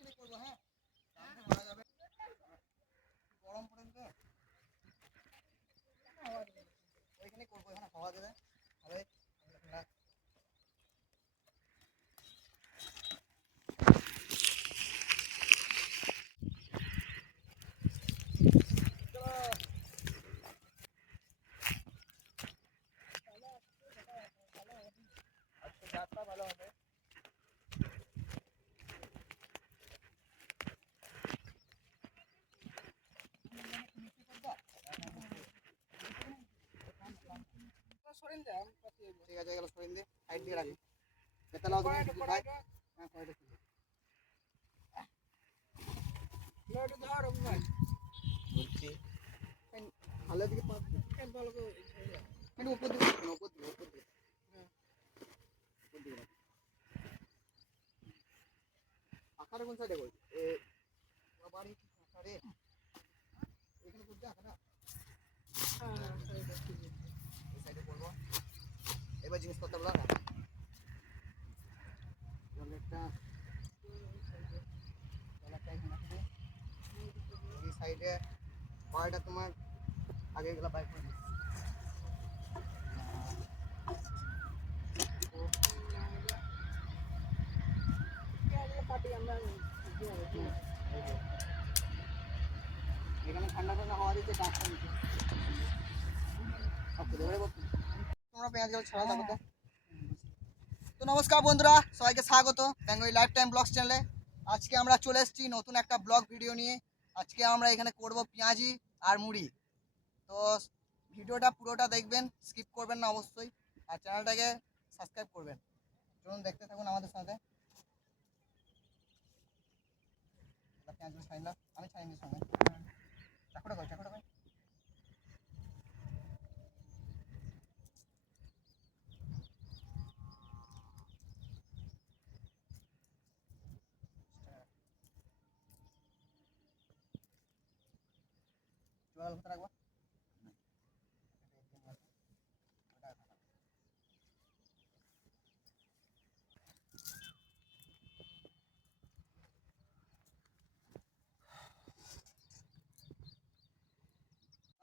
একটু করবো, হ্যাঁ করা যাবে, গরম পড়ে তো ওইখানে করবো, এখানে খাওয়া দেবে হবে। ভালো হবে। ঠিক আছে, এগুলো সরিয়ে দে, সাইড দিয়ে রাখি। এটা নাও তুমি ভাই, হ্যাঁ কয়টা ছিল লোড ধর ভাই বুঝছি। ভালো দিকে পাস কেন ভালো করে মানে উপর দিকে, উপর দিকে, উপর দিকে, হ্যাঁ উপর দিকে আকারে কোন সাইডে কই এ বাড়ি আকারে এখানে করতে আকারা, হ্যাঁ সাইডে ঠিক আছে, এই সাইডে করব। এবার জিনিসপত্র গুলো রাখ, জলেরটা জলেরটা এখানে রাখবে। এই সাইডে কয়টা তোমার আগে এগুলো বাইক করে দিচ্ছি। এখানে ঠান্ডা ঠান্ডা হাওয়া দিচ্ছে, গাছটা নিচে তোমরা পেঁয়াজ গাছ ছড়া থাকো। তো নমস্কার বন্ধুরা, সবাইকে স্বাগত বেঙ্গলি লাইফ টাইম ব্লগস চ্যানেলে। আজকে আমরা চলে এসেছি নতুন একটা ব্লগ ভিডিও নিয়ে। আজকে আমরা এখানে করব পেঁয়াজি আর মুড়ি। তো ভিডিওটা পুরোটা দেখবেন, স্কিপ করবেন না অবশ্যই, আর চ্যানেলটাকে সাবস্ক্রাইব করবেন। চলুন দেখতে থাকুন আমাদের সাথে। পেঁয়াজগুলো ছাড়লাম, আমি ছাড়িনি সঙ্গে চাকুটা কই, চাকুটা কই। জল ভেতরে রাখবো।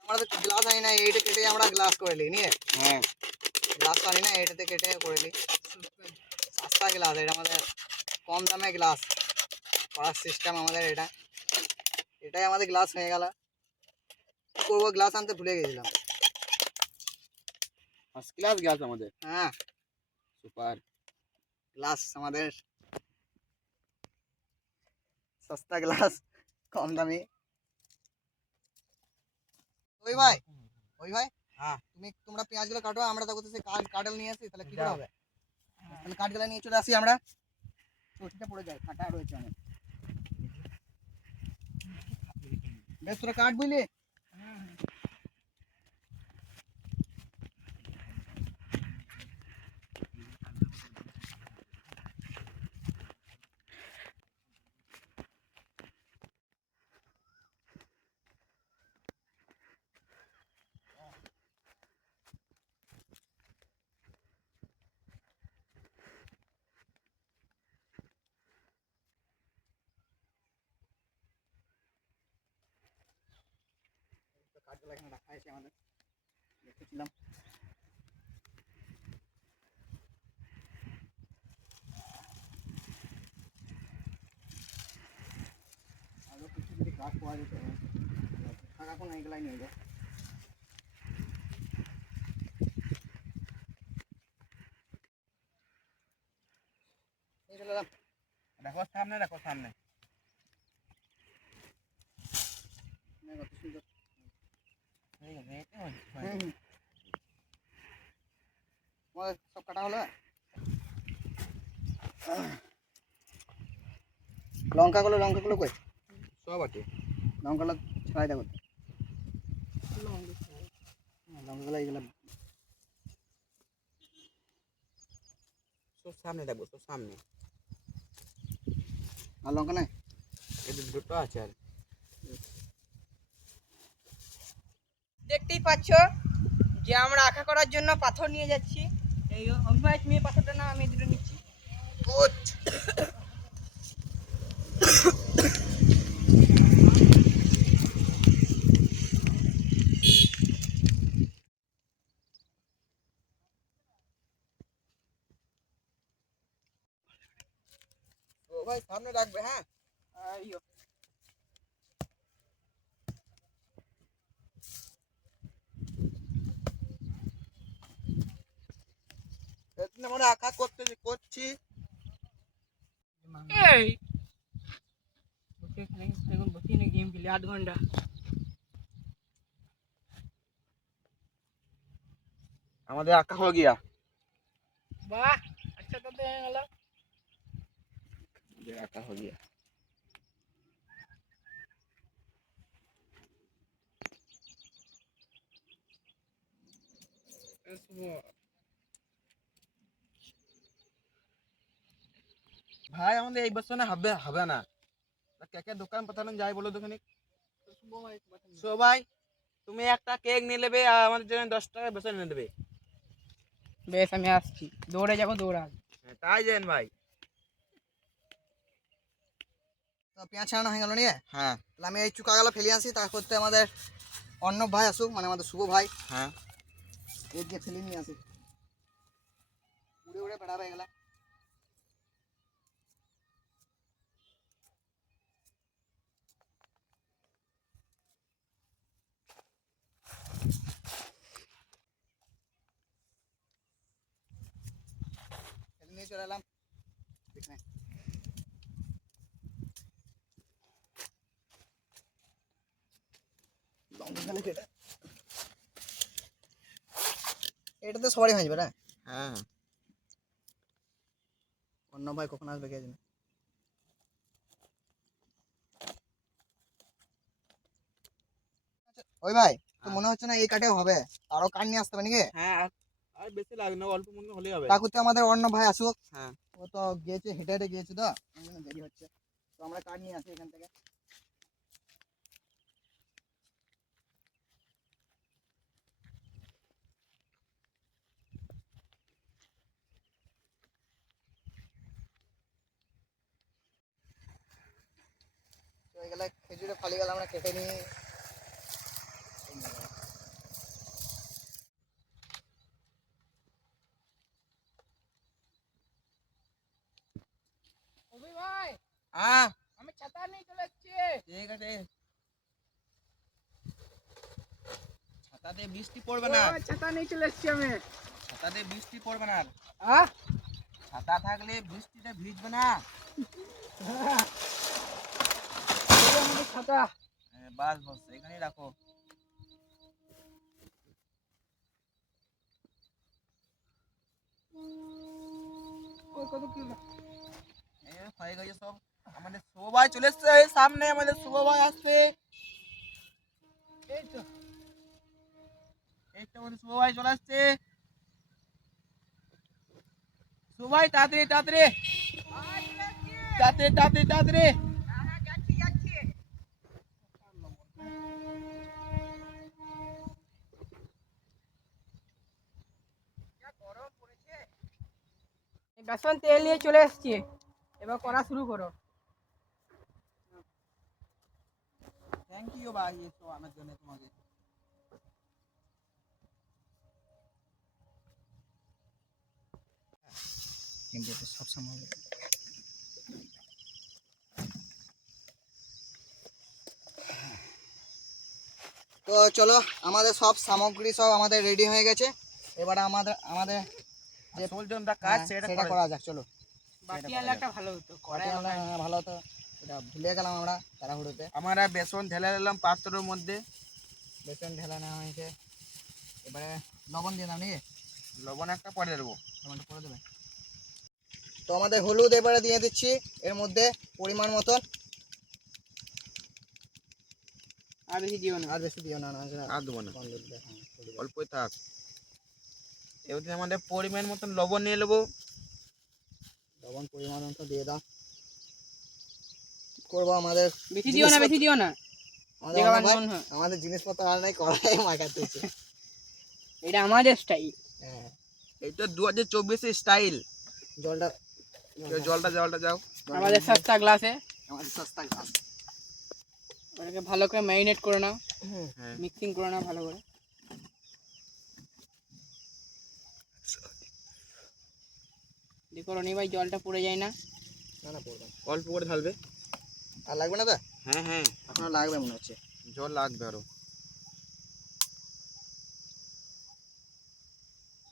আমরা তো গ্লাস আনি না, এইটা কেটে আমরা গ্লাস করে নিই নিয়ে, হ্যাঁ গ্লাস আনি না, এইটাতে কেটে করে নিই। সস্তা গ্লাস, এটা আমাদের কম দামে গ্লাস করার সিস্টেম আমাদের এটা। এটাই আমাদের গ্লাস হয়ে গেল। কি করবো, গ্লাস আনতে ভুলে গেছিলাম। ফার্স্ট ক্লাস গ্লাস আমাদের, হ্যাঁ সুপার গ্লাস আমাদের, সস্তা গ্লাস কম দামি। ওই ভাই, ওই ভাই, হ্যাঁ তোমরা পেঁয়াজগুলো কাটো, আমরা তো করতেছি কাটল নিয়ে আসি, তাহলে কি করে হবে? তাহলে কাঠগুলো নিয়ে চলে আসি আমরা। চটিটা পড়ে যায়, কাটা রয়েছে অনেক। বেশ তোরা কাট বুঝলি। কাঠগুলো এখানে রাখা আছে আমাদের, দেখতেছিলাম। আরো কিছু যদি কাঠ পাওয়া যেত, এখন এইগুলাই নিয়ে যায়। দেখো সামনে, দেখো সামনে সব কাটা হলো। লঙ্কাগুলো কই সব আছে, লঙ্কাগুলো ছাড়াই দেখো, লঙ্কাগুলো এইগুলো সব সামনে দেখো, সব সামনে। আর লঙ্কা নাই, এদের দুটো আছে। আর দেখতেই পাচ্ছ যে আমরা আঁকা করার জন্য পাথর নিয়ে যাচ্ছি। এই অভিমায় তুমি পাথরটা না, আমি দুটো নিচ্ছি। ভাই সামনে রাখবে, হ্যাঁ। আইয়ো। আমরা আঁকা করছি। এই বসে এখানে এখন বসি না গেম খেলি 8 ঘন্টা। আমাদের আঁকা হয়ে গিয়া। বাহ আচ্ছা তো হয়ে গেল। আঁকা হয়ে গিয়া। ভাই আমাদের এই বছর না হবে হবে না। কেকের দোকান পাঠানো যায় বলো দোকানে। সবাই তুমি একটা কেক নিয়ে নেবে আর আমাদের জন্য 10 টাকা বেশি নিয়ে নেবে। বেশ আমি আসছি, দৌড়ে যাবো দৌড়া। তাই যেন ভাই। তো পেঁয়াজ ছাড়ানো হয়ে গেল নিয়ে, হ্যাঁ তাহলে আমি এই চুকাগুলো ফেলে আসি, তা করতে আমাদের অর্ণব ভাই আসুক, মানে আমাদের শুভ ভাই, হ্যাঁ এর দিয়ে ফেলে নিয়ে আসি। উড়ে উড়ে বেড়াবে এগুলা। ফেলে নিয়ে চলে এলাম এখানে। এটা তো সবারই হয়ে যাবে না। হ্যাঁ অন্য ভাই কখন আসবে কে জানে। ওই ভাই তো মনে হচ্ছে না এই কাটে হবে, আরো কাট নিয়ে আসতে হবে নাকি? হ্যাঁ আর বেশি লাগবে না, অল্প মনে হলেই হবে। কাকুতে আমাদের অন্য ভাই আসুক, হ্যাঁ ও তো গিয়েছে, হেঁটে হেঁটে গিয়েছে, তো ওই জন্য দেরি হচ্ছে। তো আমরা কাট নিয়ে আসি এখান থেকে। তো এগুলা খেজুরে ফালি গেলে আমরা কেটে নিয়ে অভি ভাই, হ্যাঁ আমি ছাতা নিয়ে চলে এসেছি। ঠিক আছে। ছাতাতে বৃষ্টি পড়বে না। ছাতা নিয়ে চলে এসেছি আমি। ছাতাতে বৃষ্টি পড়বে না। হ্যাঁ ছাতা থাকলে বৃষ্টিতে ভিজবে না। আমাদের ছাতা। বাস বাস এখানেই রাখো। ওই কত কিলো? হয়ে গেছে সব। আমাদের সবাই চলে এসছে, সামনে আমাদের শুভ ভাই আসছে। এই তো এই তো আমাদের শুভ ভাই চলে আসছে। শুভ ভাই তাড়াতাড়ি তাড়াতাড়ি তাড়াতাড়ি তাড়াতাড়ি তাড়াতাড়ি। যাচ্ছি যাচ্ছি। বেসন তেল নিয়ে চলে এসেছি, এবার করা শুরু করো। থ্যাংক ইউ ভাই এসো আমার জন্য তোমাকে। কিন্তু এটা সব সময় তো চলো, আমাদের সব সামগ্রী সব আমাদের রেডি হয়ে গেছে। এবারে আমাদের আমাদের যে ফুলজনটা কাজ সেটা করা যাক। চলো বাটি আলাটা ভালো হতো, কড়াই আলা ভালো হতো, এটা ভুলে গেলাম আমরা তাড়াহুড়োতে। আমরা বেসন ঢেলে নিলাম পাত্রের মধ্যে। বেসন ঢেলে নেওয়া হয়েছে, এবারে লবণ দিয়ে দাও নাকি? লবণ একটা পরে দেবো, লবণটা পরে দেবে। তো আমাদের হলুদ এবারে দিয়ে দিচ্ছি এর মধ্যে পরিমাণ মতন। আর বেশি দিও না। আর বেশি দিও না, আর দেবো না, অল্পই থাক। এবার আমাদের পরিমাণ মতন লবণ নিয়ে নেবো। লবণ পরিমাণ মতো দিয়ে দাও। করবো আমাদের বেশি দিও না, বেশি দিও না। আমাদের জিনিসপত্র আর নাই, কড়াই মাখাতে হচ্ছে। এটা আমাদের স্টাইল। হ্যাঁ এটা 2024 স্টাইল। জলটা জলটা জলটা যাও। আমাদের সস্তা গ্লাসে, আমাদের সস্তা গ্লাস। ওটাকে ভালো করে ম্যারিনেট করে নাও, হ্যাঁ মিক্সিং করে নাও ভালো করে। দেখো রনি ভাই জলটা পড়ে যায় না। না না পড়বে না। অল্প করে ঢালবে। আর লাগবে না দা? হ্যাঁ হ্যাঁ, এখনো লাগবে মনে হচ্ছে। জল লাগবে আরো।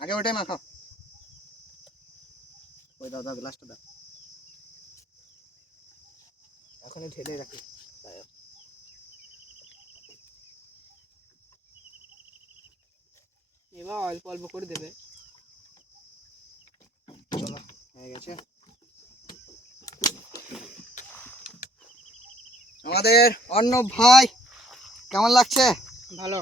আগে ওটাই মাখাও। ওই দাও দাও গ্লাসটা দাও। এখনই ঢেলে রাখি। এবার অল্প অল্প করে দেবে। চলো হয়ে গেছে। আমাদের অর্ণব ভাই কেমন লাগছে? ভালো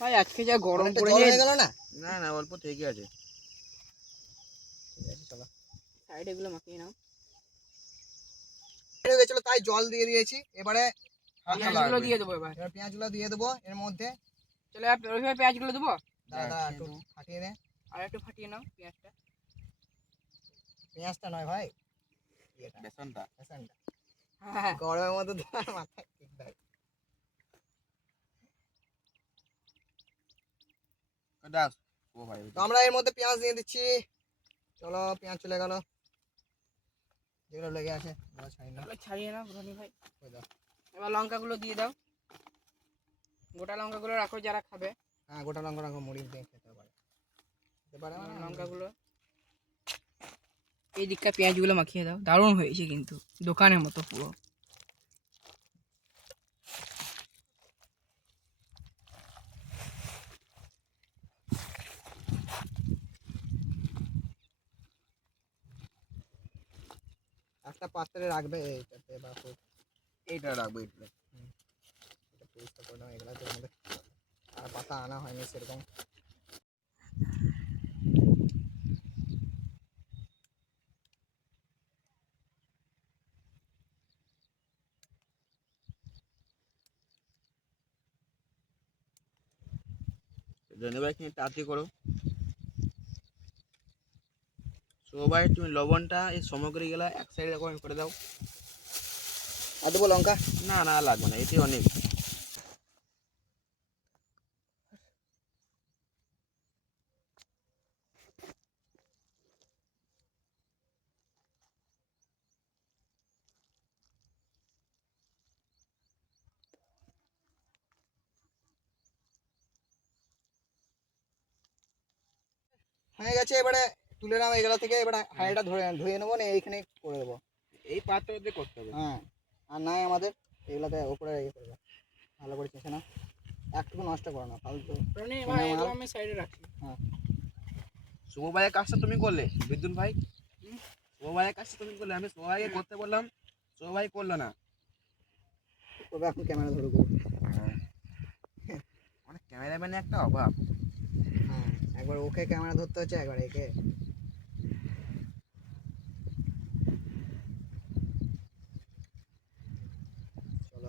ভাই, আজকে যা গরম অনেকটা জল পড়েছে। হয়ে গেল না? না না, অল্প থেকে আছে। ঠিক আছে চলো। সাইডে এগুলো মাখিয়ে নাও। হয়ে গেছিল তাই জল দিয়ে দিয়েছি। এবারে পেঁয়াজগুলো দিয়ে দেবো এবার। এবার পেঁয়াজগুলো দিয়ে দেবো এর মধ্যে। চলো এবার ওইভাবে পেঁয়াজগুলো দেবো। দাদা একটু ফাটিয়ে দে। আর একটু ফাটিয়ে নাও পেঁয়াজটা। পেঁয়াজটা নয় ভাই, বেসনটা। বেসনটা। হ্যাঁ গরমের মধ্যে তোমার মাথায় ঠিক দেয়। দাস ও ভাই, তো আমরা এর মধ্যে পেঁয়াজ দিয়ে দিচ্ছি। চলো পেঁয়াজ চলে গেল। যেগুলো লেগে আছে ওগুলো ছাড়িয়ে নাও। এগুলো ছাড়িয়ে নাও রনি ভাই। ওই দাও। এবার লঙ্কাগুলো দিয়ে দাও। গোটা লঙ্কাগুলো রাখো যারা খাবে। হ্যাঁ গোটা লঙ্কা রাখো, মরিচ দিয়ে খেতে পারে। খেতে পারে মানে লঙ্কাগুলো এই দিকটা পেঁয়াজগুলো মাখিয়ে দাও। দারুণ হয়েছে কিন্তু, দোকানের মতো পুরো। একটা পাত্রে রাখবে এইটাতে বা এইটা রাখবো এইটা। এটা পরিষ্কার করে নাও। এগুলো তো আমাদের আর পাতা আনা হয়নি সেরকম। ধন্যবাদ, একটু তাড়াতাড়ি করো। সবাই তুমি লবণটা এই সামগ্রী গেলা এক সাইডে করে দাও। আর দেবো লঙ্কা? না না লাগবে না, এটি অনেক। হয়ে গেছে। এবারে তুলে নাও এগুলো থেকে। এবারে হাঁড়িটা ধুয়ে নেবো না, এইখানে করে দেবো। এই পাত্রতে করতে হবে। হ্যাঁ আর নাই আমাদের, এগুলোতে উপরে রেখে করবো। ভালো করে চেষে নাও, একটুকু নষ্ট করো না ফালতু। রনি এবার এগুলো আমি সাইডে রাখি। হ্যাঁ শুভ ভাইয়ের কাজটা তুমি করলে, বিদ্যুৎ ভাই। শুভ ভাইয়ের কাজটা তুমি করলে, আমি শুভ ভাইকে করতে বললাম, শুভ ভাই করলো না। করবে এখন ক্যামেরা ধরবো। অনেক ক্যামেরাম্যানে একটা অভাব। হ্যাঁ একবার ওকে ক্যামেরা ধরতে হচ্ছে, একবার একে। চলো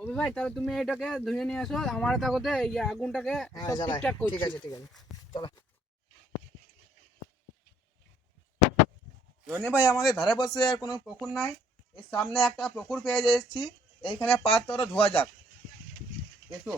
অভি ভাই তাহলে তুমি এটাকে ধুয়ে নিয়ে আসো, আমার তাগতে এই আগুনটাকে হ্যাঁ সব জ্বালাই। ঠিকঠাক করছি। ঠিক আছে ঠিক আছে চলো। রনি ভাই, আমাদের ধারে বসে আর কোনো পুকুর নাই, এর সামনে একটা পুকুর পেয়ে এসেছি, এইখানে পাত্রটা ধোয়া যাক। এসো।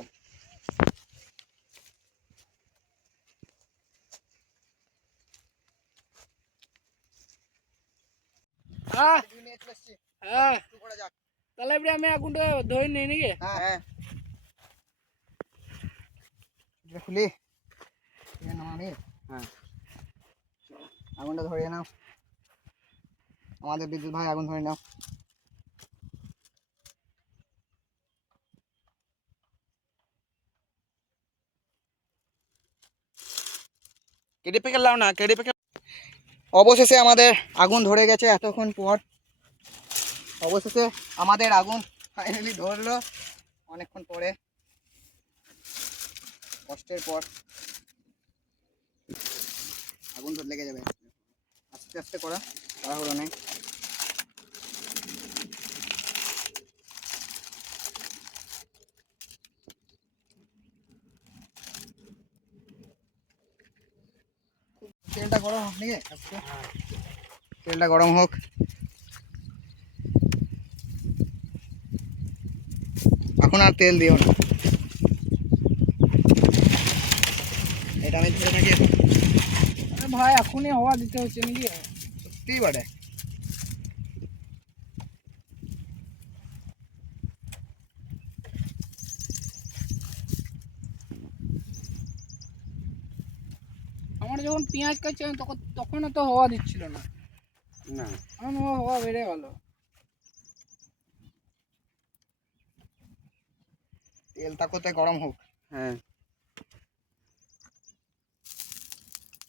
হ্যাঁ নিয়ে চলে এসছি, হ্যাঁ, শুরু করা যাক। তাহলে এবারে আমি আগুনটা ধরে নিই নাকি? হ্যাঁ এটা খুলি নামাবি। হ্যাঁ আগুনটা ধরিয়ে নাও। আমাদের বিদ্যুৎ ভাই আগুন ধরে নাও। কেডি প্যাকেট লাও না, কেডি প্যাকেট। অবশেষে আমাদের আগুন ধরে গেছে এতক্ষণ পর। অবশেষে আমাদের আগুন ফাইনালি ধরলো অনেকক্ষণ পরে, কষ্টের পর। আগুন তো লেগে যাবে, আস্তে আস্তে করা, তাড়াহুড়ো নেই। তেলটা গরম হোক নাকি আজকে? তেলটা গরম হোক। এখন আর তেল দিও না, এটা আমি ধরে থাকি এখন। ভাই এখনই হওয়া দিতে হচ্ছে নাকি? সত্যিই বটে। আমার যখন পেঁয়াজ কাটছিলাম তখনও তো হওয়া দিচ্ছিল না, না এখন হওয়া বেড়ে গেল। তেলটা কোথায় গরম হোক। হ্যাঁ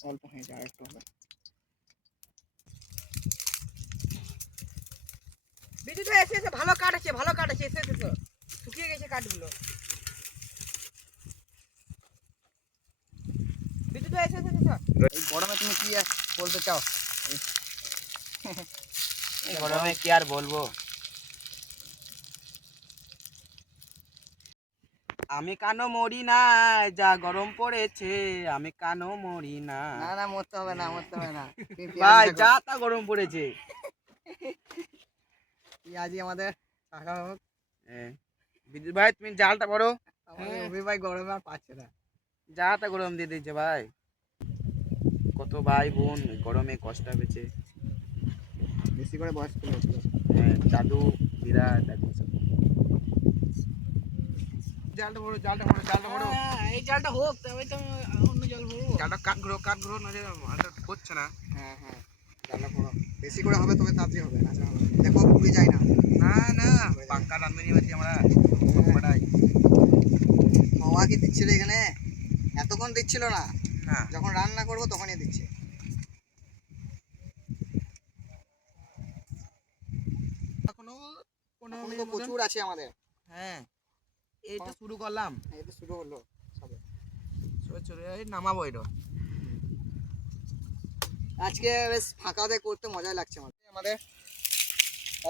অল্প হয়ে যায়, একটু হবে। বিদ্যুৎ ভাই এসে ভালো কাঠ আছে, ভালো কাঠ আছে, এসে শুকিয়ে গেছে কাঠগুলো। বিদ্যুৎ ভাই এসে এই গরমে তুমি কি বলতে চাও? এই গরমে কি আর বলবো, আমি কানো মরি না, যা গরম পড়েছে আমি কানো মরি না। না না, মরতে হবে না, মরতে হবে না। তুমি ভাই পেঁয়াজি যা দেখো। তা গরম পড়েছে। পেঁয়াজি আমাদের টাকা হোক। হ্যাঁ, বিদ্যুৎ ভাই তুমি জালটা বড়, আমাদের অভি ভাই গরমে আর পাচ্ছে না। যা তা গরম দিয়ে দিচ্ছে ভাই। কত ভাই বোন গরমে কষ্ট পেয়েছে। বেশি করে বয়স্ক লোকগুলো। হ্যাঁ, দাদু দিদা দাদু সব। জালটা বড়, জালটা বড়, জালটা বড়। এই জালটা হোক, তবে তো আমি অন্য জল ভরবো। জালটা কাট ঘুরো না, হচ্ছে না। হ্যাঁ হ্যাঁ, জানলা করো। বেশি করে হবে তবে তাড়াতাড়ি হবে, না হবে না। দেখো পুড়ে যায় না। না না, পাক্কা রান্নানি বাজি আমরা সবকটাই। হাওয়া কি দিচ্ছিল এখানে? এতক্ষণ দিচ্ছিল না, না যখন রান্না করবো তখনই দিচ্ছে। এখনো কোনো এখন তো প্রচুর আছে আমাদের। হ্যাঁ, এই তো শুরু করলাম, এই তো শুরু হলো সবে। সবে চলে এই নামাবো এটা। আজকে বেশ ফাঁকাতে করতে মজাই লাগছে আমাদের।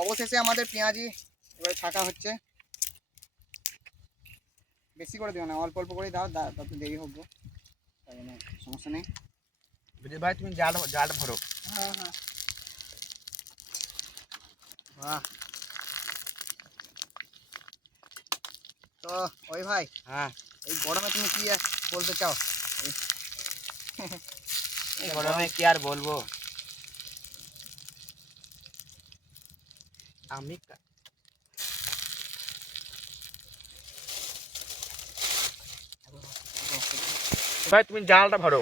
অবশেষে আমাদের পেঁয়াজি এবারে ছাকা হচ্ছে। বেশি করে দিও না, অল্প অল্প করে দাও, তাতে দেরি হবে, তাই জন্য সমস্যা নেই। বিজয় ভাই তুমি জালটা ভরো। হ্যাঁ হ্যাঁ, বাহ। তো ওই ভাই, হ্যাঁ, এই গরমে তুমি কি বলতে চাও? এই গরমে কি আর বলবো, আমি ভাই তুমি জালটা ভরো।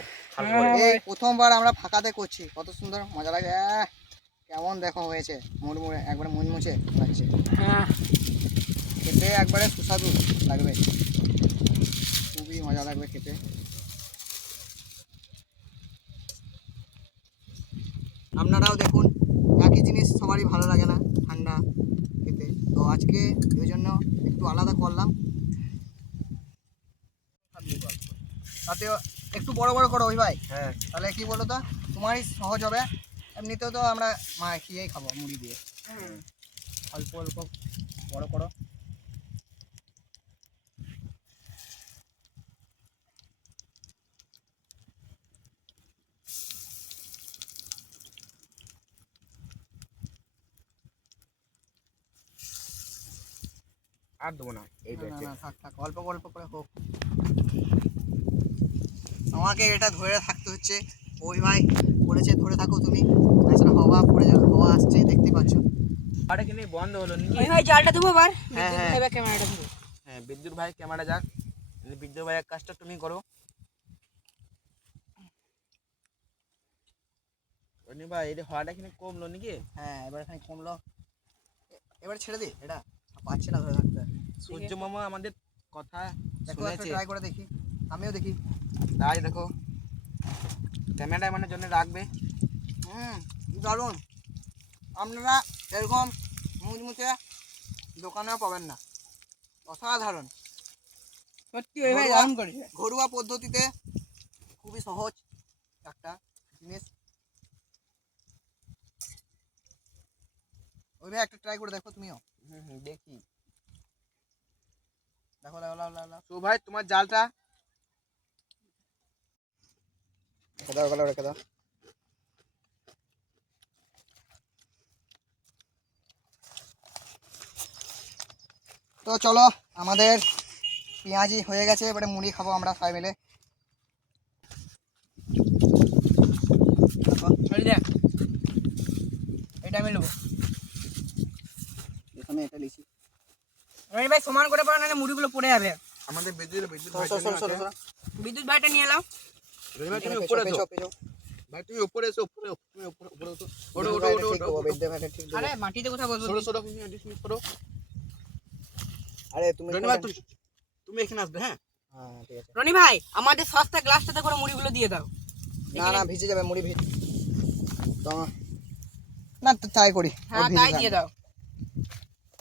এই প্রথমবার আমরা ফাঁকাতে করছি, কত সুন্দর মজা লাগে। কেমন দেখো হয়েছে, মুড়মুড়ে একবারে মুচমুচে লাগছে। হ্যাঁ খেতে একবারে সুস্বাদু লাগবে, খুবই মজা লাগবে খেতে। আপনারাও দেখুন, একই জিনিস সবারই ভালো লাগে না ঠান্ডা খেতে, তো আজকে ওই জন্য একটু আলাদা করলাম। তাতে একটু বড় বড় করো ওই ভাই, হ্যাঁ, তাহলে কি বলো তো, তোমারই সহজ হবে। এমনিতেও তো আমরা খেয়েই খাবো মুড়ি দিয়ে। অল্প অল্প বড় করো। আর দেবো না এই না না, থাক থাক, অল্প অল্প করে হোক। আমাকে এটা ধরে থাকতে হচ্ছে, ওই ভাই বলেছে ধরে থাকো তুমি, তাছাড়া হাওয়া পড়ে যাবে, হাওয়া আসছে দেখতে পাচ্ছ। আরে কি বন্ধ হলো নাকি? ওই ভাই জালটা দেবো এবার। হ্যাঁ, বিদ্যুৎ হ্যাঁ। ভাই ক্যামেরাটা ধরো। হ্যাঁ, বিদ্যুৎ ভাই ক্যামেরা যাক, বিদ্যুৎ ভাইয়ের কাজটা তুমি করো। অনি ভাই এই হওয়াটা এখানে কমলো নাকি? হ্যাঁ, এবার এখানে কমলো, এবার ছেড়ে দিই, এটা পাচ্ছি না ধরে থাকতে। সূর্য মামা আমাদের কথা দেখো শুনেছে, ট্রাই করে দেখি, আমিও দেখি। তাই দেখো ক্যামেরা মানে জন্য রাখবে। দারুণ, আপনারা এরকম মুচমুচে দোকানেও পাবেন না, অসাধারণ। সত্যি ওই ভাই দারুণ করেছে। ঘরোয়া পদ্ধতিতে খুবই সহজ একটা জিনিস। ওই ভাই একটা ট্রাই করে দেখো তুমিও, দেখি। দেখো দেখো লাও লাও লাও। তো ভাই তোমার জালটা রেখে দাও, ওগুলো রেখে দাও। তো চলো, আমাদের পেঁয়াজি হয়ে গেছে, এবারে মুড়ি খাবো আমরা সবাই মিলে। এই দেখ এটা আমি নেবো। আমি এটা লিখি। রনি ভাই সমান করে পারো, নাহলে মুড়িগুলো পড়ে যাবে। আমাদের বিদ্যুৎ সরো। বিদ্যুৎ ভাইটা নিয়ে এলাও। রনি ভাই তুমি উপরে এসো। পেছাও। ভাই তুমি উপরে এসো, তুমি উপরে ওঠো। ওঠো ঠিক দেবো, বেদ্যে ভাইটা ঠিক দেবো। আরে মাটিতে কোথায় বসবো? সরো তুমি ডিসমিস করো। আরে তুমি রনি ভাই তুমি এখানে আসবে, হ্যাঁ? হ্যাঁ ঠিক আছে। রনি ভাই আমাদের সস্তা গ্লাসটাতে করে মুড়িগুলো দিয়ে দাও। না ভিজে যাবে, মুড়ি তো না তো তাই করি। হ্যাঁ তাই দিয়ে দাও।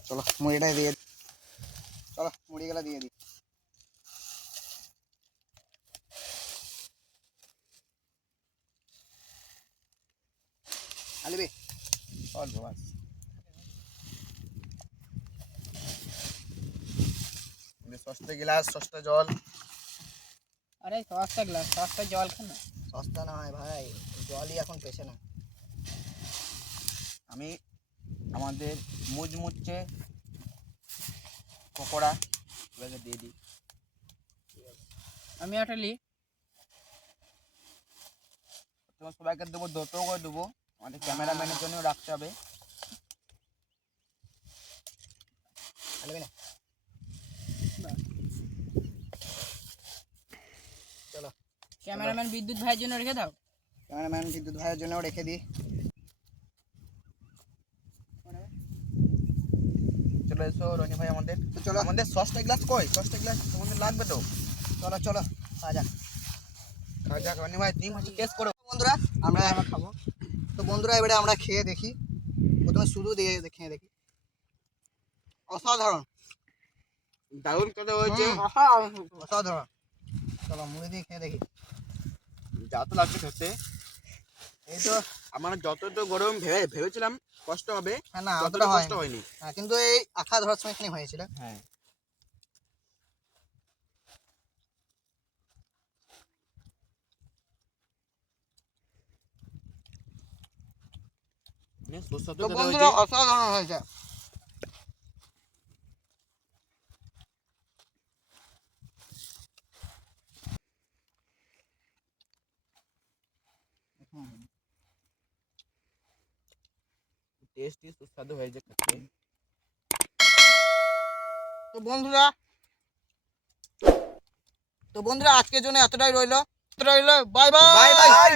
চলো মুড়িটাই দিয়ে চলো মুড়িগুলো দিয়ে দিই। আলিবি অল্প বাস। সস্তা গ্লাস, সস্তা জল। আরে সস্তা গ্লাস, সস্তা জল খান না। সস্তা নয় ভাই, জলই এখন পেছে না। আমি আমাদের মুচমুচে পকোড়া এবারে দিয়ে দিই। আমি একটা লি। তোমার সবাইকে দেবো, দুটো করে দেবো। আমাদের ক্যামেরাম্যানের জন্য রাখতে হবে। আলিবি না চলো ক্যামেরাম্যান বিদ্যুৎ ভাইয়ের জন্য রেখে দাও। ক্যামেরাম্যান বিদ্যুৎ ভাইয়ের জন্য রেখে দিই। চলে এসো রনি ভাই আমাদের। তো চলো আমাদের সস্তা গ্লাস কই? সস্তা গ্লাস তোমাদের লাগবে তো? চলো খাওয়া যাক রনি ভাই, তুমি হচ্ছে টেস্ট করো। বন্ধুরা আমরা খাবো। তো বন্ধুরা এবারে আমরা খেয়ে দেখি। প্রথমে শুরু দিয়ে খেয়ে দেখি। অসাধারণ, দারুণ কথা হয়েছে। অসাধারণ। চলো মুড়ি দিয়ে খেয়ে দেখি। যা তো লাগছে খেতে। এই তো আমার যতটা গরম ভেবেছিলাম কষ্ট হবে, হ্যাঁ না ততটা অতটা কষ্ট হয়নি। হয়নি। হ্যাঁ কিন্তু এই আখা ধরার সময় এখানে হয়েছিল। হ্যাঁ সুস্বাদু তো খেতে বন্ধুরা হয়েছে। অসাধারণ হয়েছে। টেস্টি সুস্বাদু হয়েছে খেতে। তো বন্ধুরা আজকের জন্য এতটাই রইলো। Bye bye.